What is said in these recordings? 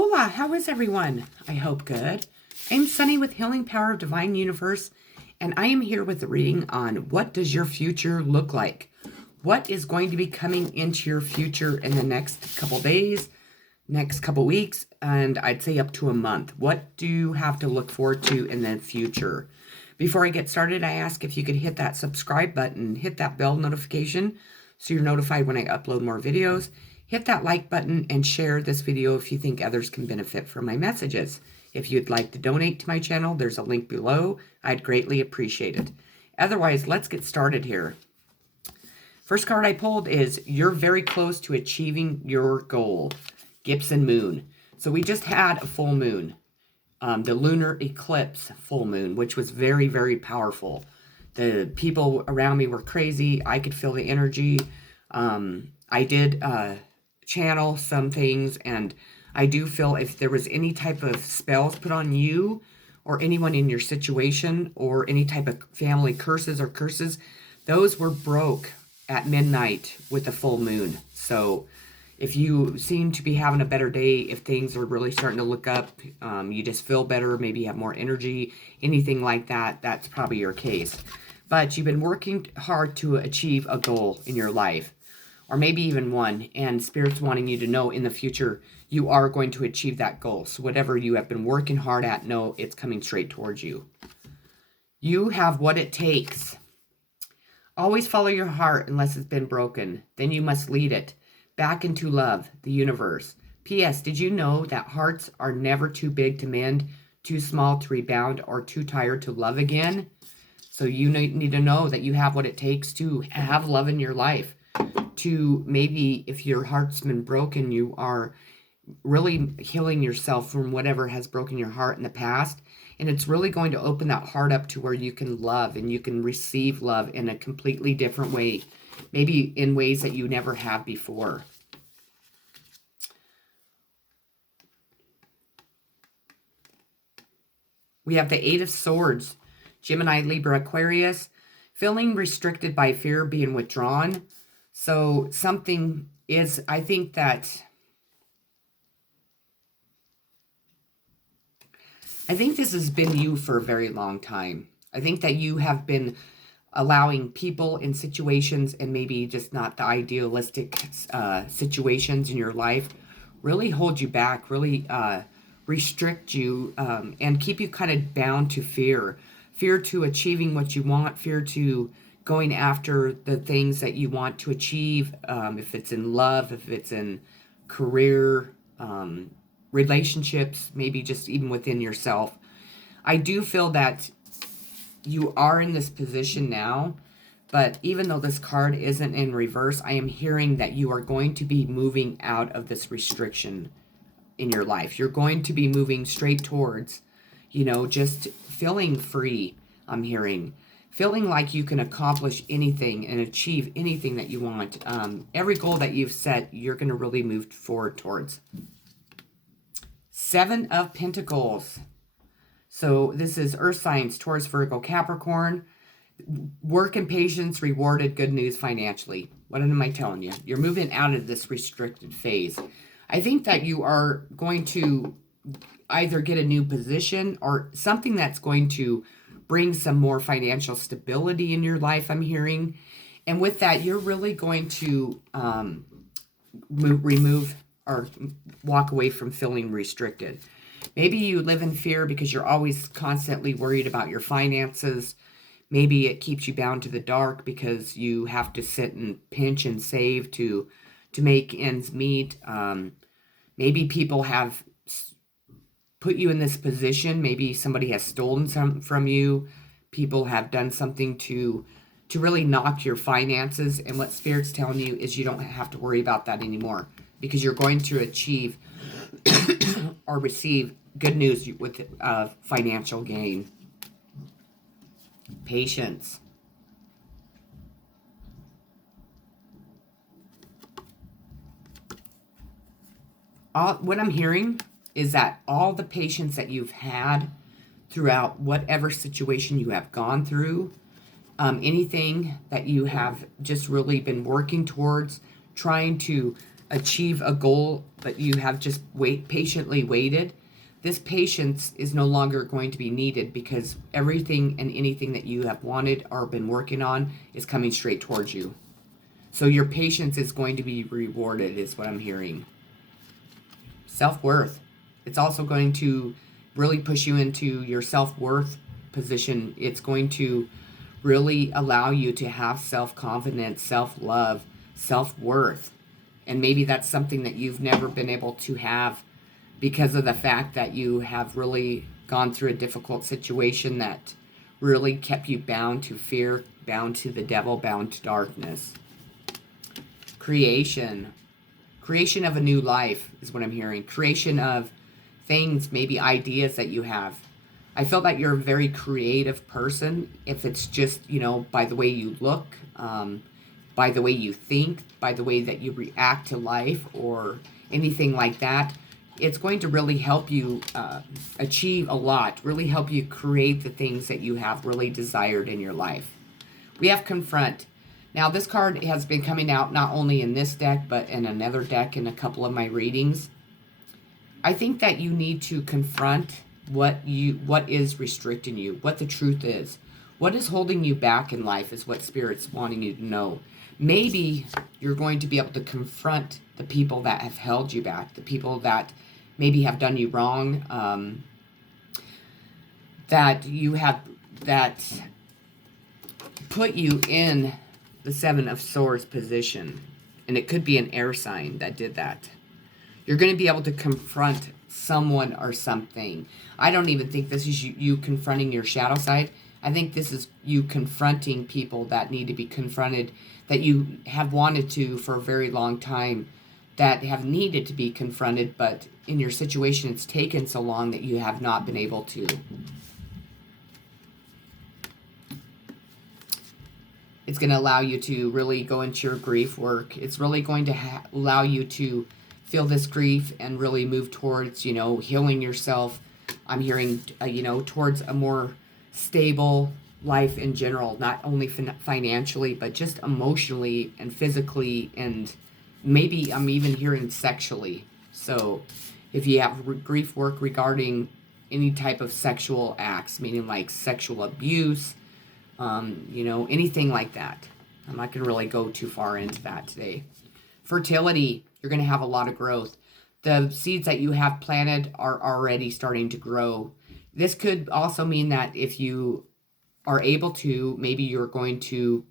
Hola, how is everyone? I hope good. I'm Sunny with Healing Power of Divine Universe, and I am here with a reading on what does your future look like? What is going to be coming into your future in the next couple days, next couple weeks, and I'd say up to a month? What do you have to look forward to in the future? Before I get started, I ask if you could hit that subscribe button, hit that bell notification so you're notified when I upload more videos. Hit that like button and share this video if you think others can benefit from my messages. If you'd like to donate to my channel, there's a link below. I'd greatly appreciate it. Otherwise, let's get started here. First card I pulled is You're Very Close to Achieving Your Goal, Gibson Moon. So we just had a full moon, the lunar eclipse full moon, which was very, very powerful. The people around me were crazy. I could feel the energy. I did channel some things, and I do feel if there was any type of spells put on you or anyone in your situation or any type of family curses, those were broke at midnight with the full moon. So if you seem to be having a better day, if things are really starting to look up, you just feel better, maybe you have more energy, anything like that, that's probably your case. But you've been working hard to achieve a goal in your life, or maybe even one, and Spirit's wanting you to know in the future you are going to achieve that goal. So whatever you have been working hard at, know it's coming straight towards you. You have what it takes. Always follow your heart unless it's been broken. Then you must lead it back into love, the universe. P.S. Did you know that hearts are never too big to mend, too small to rebound, or too tired to love again? So you need to know that you have what it takes to have love in your life. To maybe if your heart's been broken, you are really healing yourself from whatever has broken your heart in the past. And it's really going to open that heart up to where you can love and you can receive love in a completely different way. Maybe in ways that you never have before. We have the Eight of Swords, Gemini, Libra, Aquarius, feeling restricted by fear, being withdrawn. So something is, I think this has been you for a very long time. I think that you have been allowing people in situations, and maybe just not the idealistic situations in your life, really hold you back, really restrict you, and keep you kind of bound to fear. Fear to achieving what you want, fear to going after the things that you want to achieve, if it's in love, if it's in career, relationships, maybe just even within yourself. I do feel that you are in this position now, but even though this card isn't in reverse, I am hearing that you are going to be moving out of this restriction in your life. You're going to be moving straight towards, just feeling free, I'm hearing. Feeling like you can accomplish anything and achieve anything that you want. Every goal that you've set, you're going to really move forward towards. Seven of Pentacles. So this is Earth signs, Taurus, Virgo, Capricorn. Work and patience rewarded, good news financially. What am I telling you? You're moving out of this restricted phase. I think that you are going to either get a new position or something that's going to bring some more financial stability in your life, I'm hearing. And with that, you're really going to remove or walk away from feeling restricted. Maybe you live in fear because you're always constantly worried about your finances. Maybe it keeps you bound to the dark because you have to sit and pinch and save to make ends meet. Maybe people have put you in this position. Maybe somebody has stolen some from you. People have done something to really knock your finances. And what Spirit's telling you is you don't have to worry about that anymore, because you're going to achieve or receive good news with financial gain. Patience. What I'm hearing is that all the patience that you've had throughout whatever situation you have gone through, anything that you have just really been working towards, trying to achieve a goal, but you have just patiently waited, this patience is no longer going to be needed because everything and anything that you have wanted or been working on is coming straight towards you. So your patience is going to be rewarded, is what I'm hearing. Self-worth. It's also going to really push you into your self-worth position. It's going to really allow you to have self-confidence, self-love, self-worth. And maybe that's something that you've never been able to have because of the fact that you have really gone through a difficult situation that really kept you bound to fear, bound to the devil, bound to darkness. Creation. Creation of a new life is what I'm hearing. Creation of things, maybe ideas that you have. I feel that you're a very creative person. If it's just, by the way you look, by the way you think, by the way that you react to life or anything like that, it's going to really help you achieve a lot, really help you create the things that you have really desired in your life. We have confront. Now, this card has been coming out not only in this deck, but in another deck in a couple of my readings. I think that you need to confront what is restricting you, what the truth is. What is holding you back in life is what Spirit's wanting you to know. Maybe you're going to be able to confront the people that have held you back, the people that maybe have done you wrong, that put you in the Seven of Swords position. And it could be an air sign that did that. You're going to be able to confront someone or something. I don't even think this is you confronting your shadow side. I think this is you confronting people that need to be confronted, that you have wanted to for a very long time, that have needed to be confronted, but in your situation it's taken so long that you have not been able to. It's going to allow you to really go into your grief work. It's really going to allow you to feel this grief and really move towards, healing yourself. I'm hearing, towards a more stable life in general, not only financially, but just emotionally and physically, and maybe I'm even hearing sexually. So if you have grief work regarding any type of sexual acts, meaning like sexual abuse, anything like that. I'm not going to really go too far into that today. Fertility, you're going to have a lot of growth. The seeds that you have planted are already starting to grow. This could also mean that if you are able to, maybe you're going to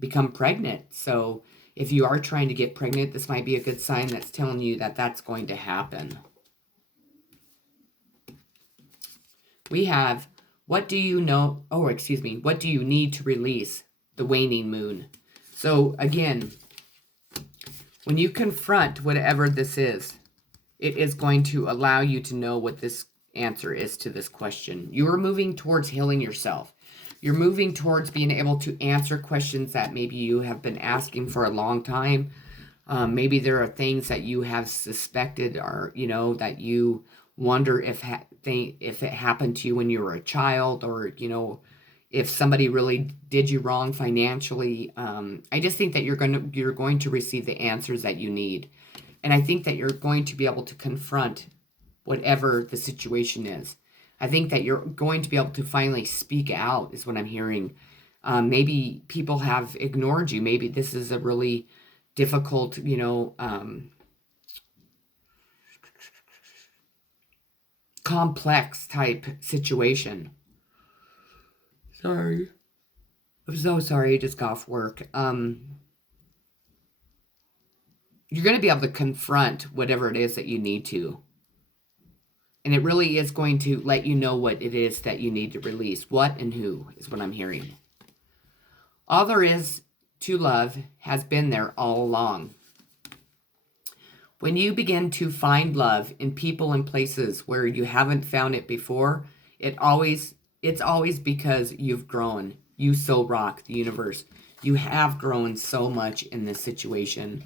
become pregnant. So if you are trying to get pregnant, this might be a good sign that's telling you that that's going to happen. We have, what do you need to release? The waning moon. So again, when you confront whatever this is, it is going to allow you to know what this answer is to this question. You are moving towards healing yourself. You're moving towards being able to answer questions that maybe you have been asking for a long time. Maybe there are things that you have suspected or, that you wonder if it happened to you when you were a child, or, if somebody really did you wrong financially. I just think that you're going to receive the answers that you need. And I think that you're going to be able to confront whatever the situation is. I think that you're going to be able to finally speak out is what I'm hearing. Maybe people have ignored you. Maybe this is a really difficult, complex type situation. Sorry. I'm so sorry. I just got off work. You're going to be able to confront whatever it is that you need to. And it really is going to let you know what it is that you need to release. What and who is what I'm hearing. All there is to love has been there all along. When you begin to find love in people and places where you haven't found it before, it's always because you've grown. You so rock the universe. You have grown so much in this situation.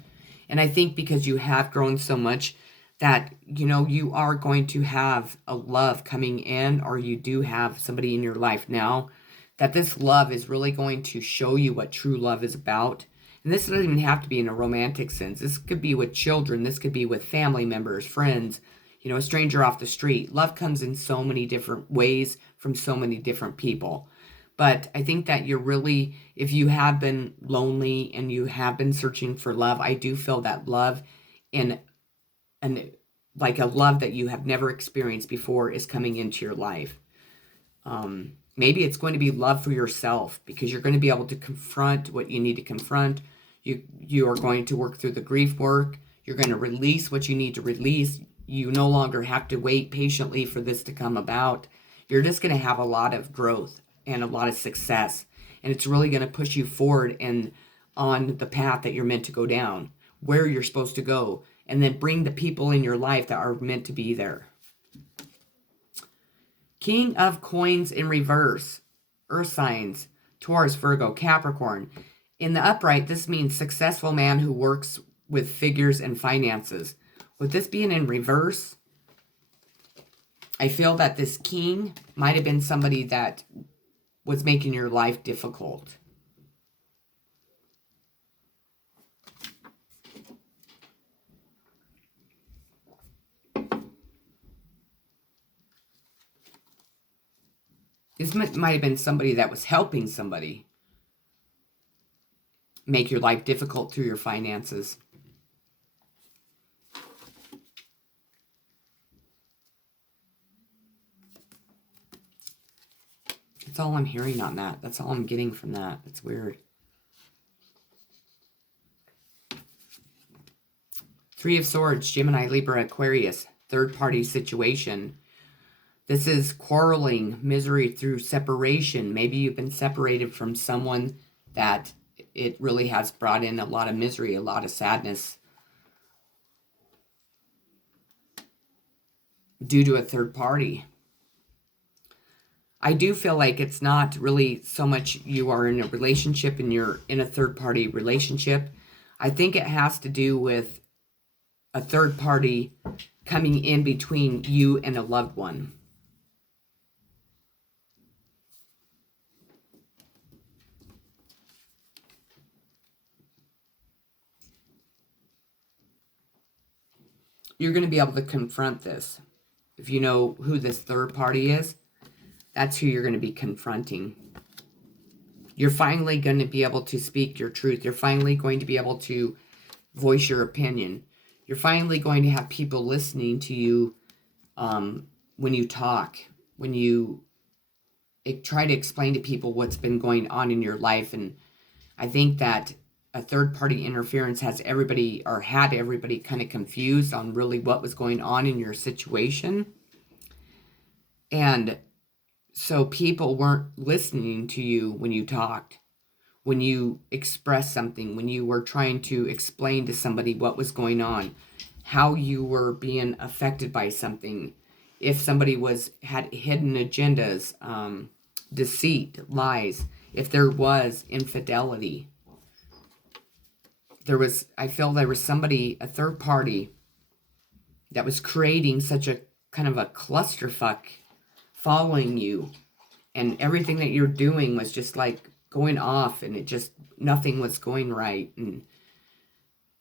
And I think because you have grown so much that, you are going to have a love coming in, or you do have somebody in your life now, that this love is really going to show you what true love is about. And this doesn't even have to be in a romantic sense. This could be with children. This could be with family members, friends, you know, a stranger off the street. Love comes in so many different ways from so many different people. But I think that you're really, if you have been lonely and you have been searching for love, I do feel that love in and like a love that you have never experienced before is coming into your life. Maybe it's going to be love for yourself, because you're going to be able to confront what you need to confront. You are going to work through the grief work. You're going to release what you need to release. You no longer have to wait patiently for this to come about. You're just going to have a lot of growth and a lot of success. And it's really going to push you forward and on the path that you're meant to go down, where you're supposed to go, and then bring the people in your life that are meant to be there. King of Coins in reverse. Earth signs. Taurus, Virgo, Capricorn. In the upright, this means successful man who works with figures and finances. With this being in reverse, I feel that this king might have been somebody that was making your life difficult. This might have been somebody that was helping somebody make your life difficult through your finances. That's all I'm hearing on that. That's all I'm getting from that. It's weird. Three of Swords, Gemini, Libra, Aquarius. Third party situation. This is quarreling, misery through separation. Maybe you've been separated from someone that it really has brought in a lot of misery, a lot of sadness due to a third party. I do feel like it's not really so much you are in a relationship and you're in a third party relationship. I think it has to do with a third party coming in between you and a loved one. You're going to be able to confront this. If you know who this third party is, that's who you're going to be confronting. You're finally going to be able to speak your truth. You're finally going to be able to voice your opinion. You're finally going to have people listening to you when you talk, when you try to explain to people what's been going on in your life. And I think that a third-party interference has everybody, or had everybody, kind of confused on really what was going on in your situation. And so people weren't listening to you when you talked, when you expressed something, when you were trying to explain to somebody what was going on, how you were being affected by something. If somebody had hidden agendas, deceit, lies, if there was infidelity. I feel there was somebody, a third party, that was creating such a kind of a clusterfuck following you. And everything that you're doing was just like going off, and nothing was going right. And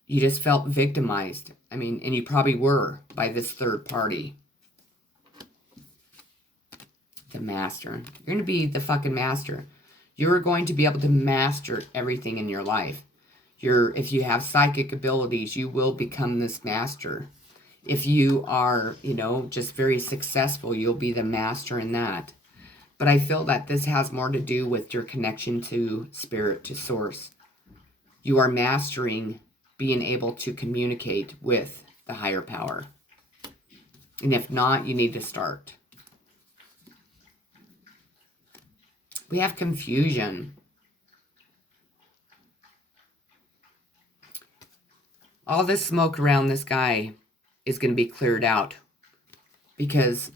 you just felt victimized. I mean, and you probably were, by this third party. The master. You're going to be the fucking master. You're going to be able to master everything in your life. If you have psychic abilities, you will become this master. If you are, just very successful, you'll be the master in that. But I feel that this has more to do with your connection to spirit, to source. You are mastering being able to communicate with the higher power. And if not, you need to start. We have confusion. All this smoke around this guy is going to be cleared out, because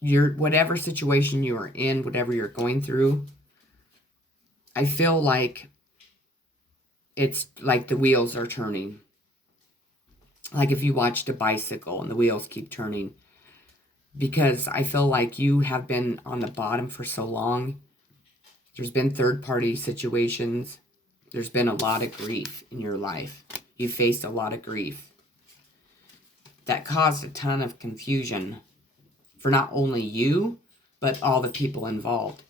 whatever situation you are in, whatever you're going through, I feel like it's like the wheels are turning. Like if you watched a bicycle and the wheels keep turning. Because I feel like you have been on the bottom for so long. There's been third-party situations. There's been a lot of grief in your life. You faced a lot of grief that caused a ton of confusion for not only you, but all the people involved.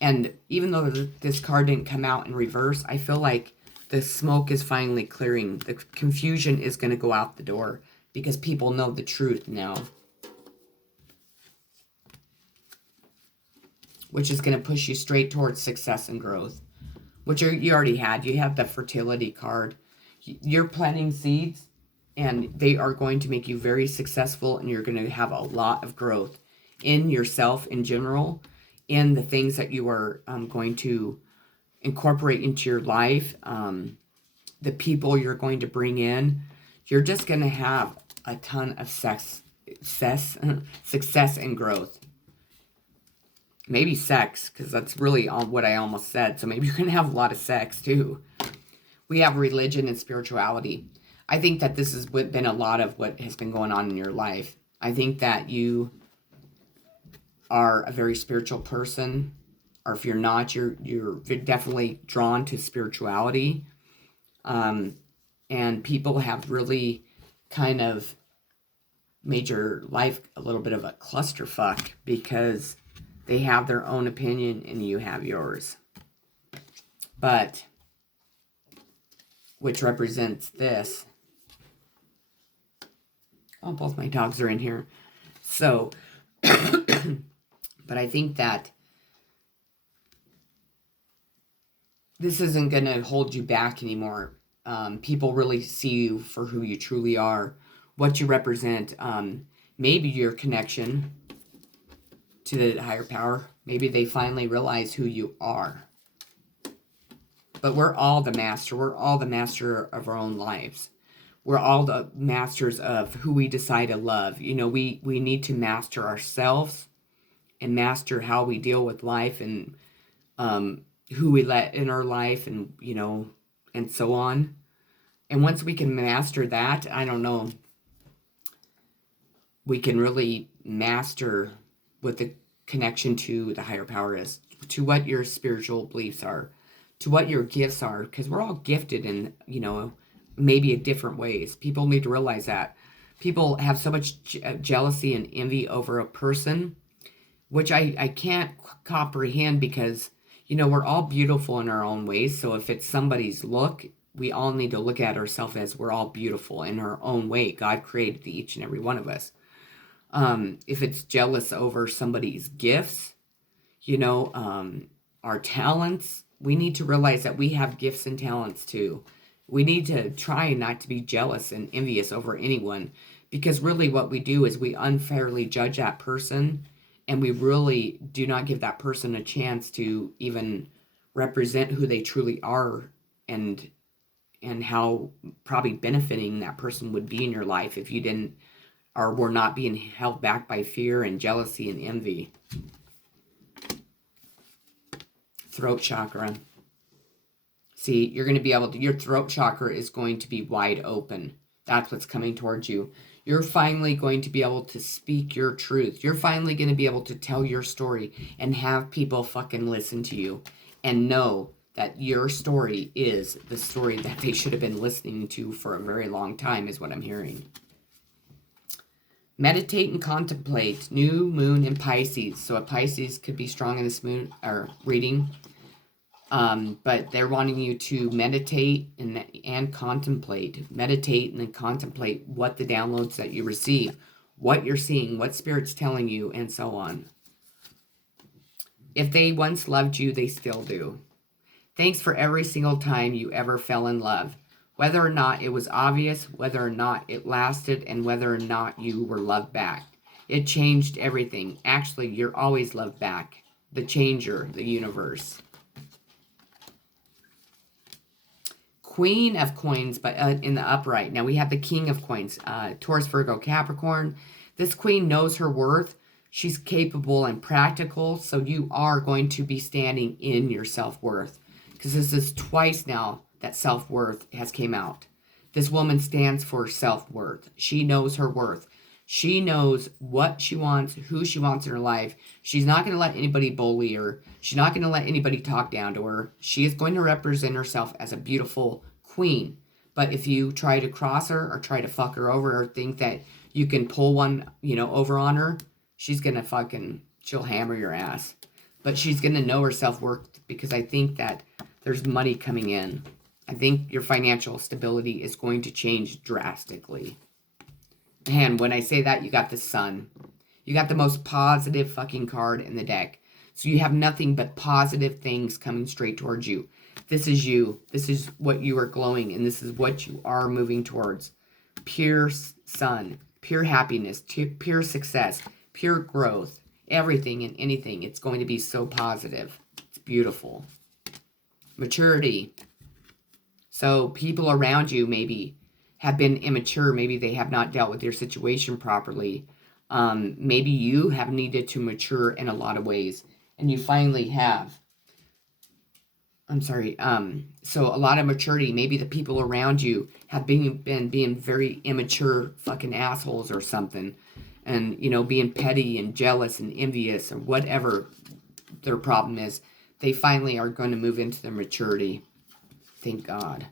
And even though this card didn't come out in reverse, I feel like the smoke is finally clearing. The confusion is going to go out the door because people know the truth now, which is going to push you straight towards success and growth, which you already had. You have the fertility card. You're planting seeds, and they are going to make you very successful, and you're going to have a lot of growth in yourself in general, in the things that you are going to incorporate into your life, the people you're going to bring in. You're just going to have a ton of success and growth. Maybe sex, because that's really what I almost said. So maybe you're going to have a lot of sex too. We have religion and spirituality. I think that this has been a lot of what has been going on in your life. I think that you are a very spiritual person, or if you're not, you're definitely drawn to spirituality. And people have really kind of made your life a little bit of a clusterfuck because they have their own opinion and you have yours. But, which represents this. Oh, both my dogs are in here. So, but I think that this isn't going to hold you back anymore. People really see you for who you truly are, what you represent. Maybe your connection to the higher power. Maybe they finally realize who you are. But we're all the master. We're all the master of our own lives. We're all the masters of who we decide to love. You know, we need to master ourselves and master how we deal with life and who we let in our life and, you know, and so on. And once we can master that, I don't know, we can really master what the connection to the higher power is, to what your spiritual beliefs are, to what your gifts are, because we're all gifted in, you know, maybe in different ways. People need to realize that. People have so much jealousy and envy over a person, which I can't comprehend because, you know, we're all beautiful in our own ways. So if it's somebody's look, we all need to look at ourselves as we're all beautiful in our own way. God created each and every one of us. If it's jealous over somebody's gifts, you know, our talents, we need to realize that we have gifts and talents too. We need to try not to be jealous and envious over anyone, because really what we do is we unfairly judge that person, and we really do not give that person a chance to even represent who they truly are, and how probably benefiting that person would be in your life if you didn't, or were not being held back by fear and jealousy and envy. Throat chakra. See, you're going to be able to, your throat chakra is going to be wide open. That's what's coming towards you. You're finally going to be able to speak your truth. You're finally going to be able to tell your story and have people fucking listen to you and know that your story is the story that they should have been listening to for a very long time, is what I'm hearing. Meditate and contemplate. New moon in Pisces. So a Pisces could be strong in this moon or reading. But they're wanting you to meditate and contemplate. Meditate and then contemplate what the downloads that you receive, what you're seeing, what Spirit's telling you, and so on. If they once loved you, they still do. Thanks for every single time you ever fell in love. Whether or not it was obvious, whether or not it lasted, and whether or not you were loved back. It changed everything. Actually, you're always loved back. The changer, the universe. Queen of Coins, but in the upright. Now we have the King of Coins, Taurus, Virgo, Capricorn. This queen knows her worth. She's capable and practical, so you are going to be standing in your self-worth. Because this is twice now that self-worth has came out. This woman stands for self-worth. She knows her worth. She knows what she wants, who she wants in her life. She's not going to let anybody bully her. She's not going to let anybody talk down to her. She is going to represent herself as a beautiful queen. But if you try to cross her or try to fuck her over or think that you can pull one, over on her, she's going to she'll hammer your ass. But she's going to know her self-worth, because I think that there's money coming in. I think your financial stability is going to change drastically. And when I say that, you got the Sun. You got the most positive fucking card in the deck. So you have nothing but positive things coming straight towards you. This is you. This is what you are glowing, and this is what you are moving towards. Pure sun, pure happiness, pure success, pure growth. Everything and anything. It's going to be so positive. It's beautiful. Maturity. So people around you maybe have been immature. Maybe they have not dealt with their situation properly. Maybe you have needed to mature in a lot of ways, and you finally have. So a lot of maturity. Maybe the people around you have been being very immature fucking assholes or something, and being petty and jealous and envious or whatever their problem is. They finally are going to move into their maturity. Thank God.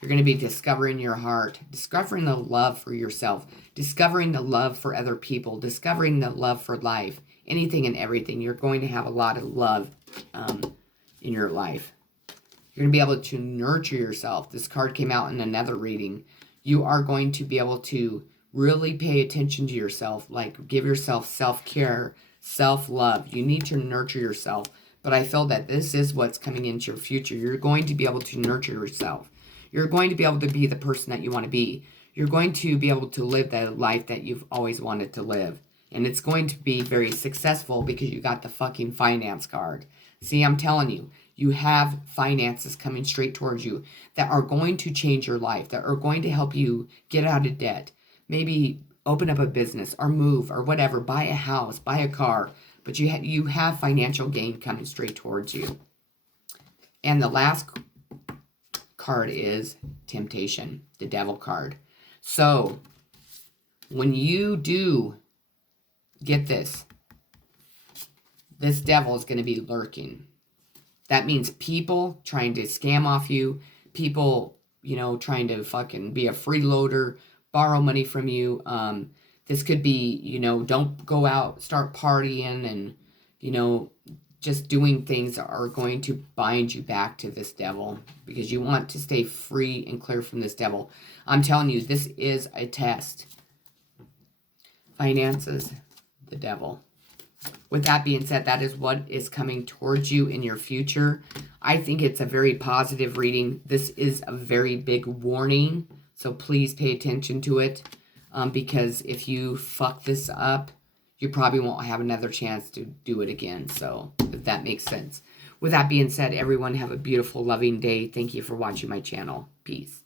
You're going to be discovering your heart, discovering the love for yourself, discovering the love for other people, discovering the love for life, anything and everything. You're going to have a lot of love in your life. You're going to be able to nurture yourself. This card came out in another reading. You are going to be able to really pay attention to yourself, like give yourself self-care, self-love. You need to nurture yourself. But I feel that this is what's coming into your future. You're going to be able to nurture yourself. You're going to be able to be the person that you want to be. You're going to be able to live the life that you've always wanted to live. And it's going to be very successful because you got the fucking finance card. See, I'm telling you, you have finances coming straight towards you that are going to change your life, that are going to help you get out of debt. Maybe open up a business or move or whatever, buy a house, buy a car. But you have financial gain coming straight towards you. And the last card is temptation, the devil card. So when you do get this devil is going to be lurking. That means people trying to scam off you, people, trying to fucking be a freeloader, borrow money from you. This could be, don't go out, start partying and, just doing things that are going to bind you back to this devil because you want to stay free and clear from this devil. I'm telling you, this is a test. Finances, the devil. With that being said, that is what is coming towards you in your future. I think it's a very positive reading. This is a very big warning, so please pay attention to it because if you fuck this up, you probably won't have another chance to do it again. So, if that makes sense. With that being said, everyone have a beautiful, loving day. Thank you for watching my channel. Peace.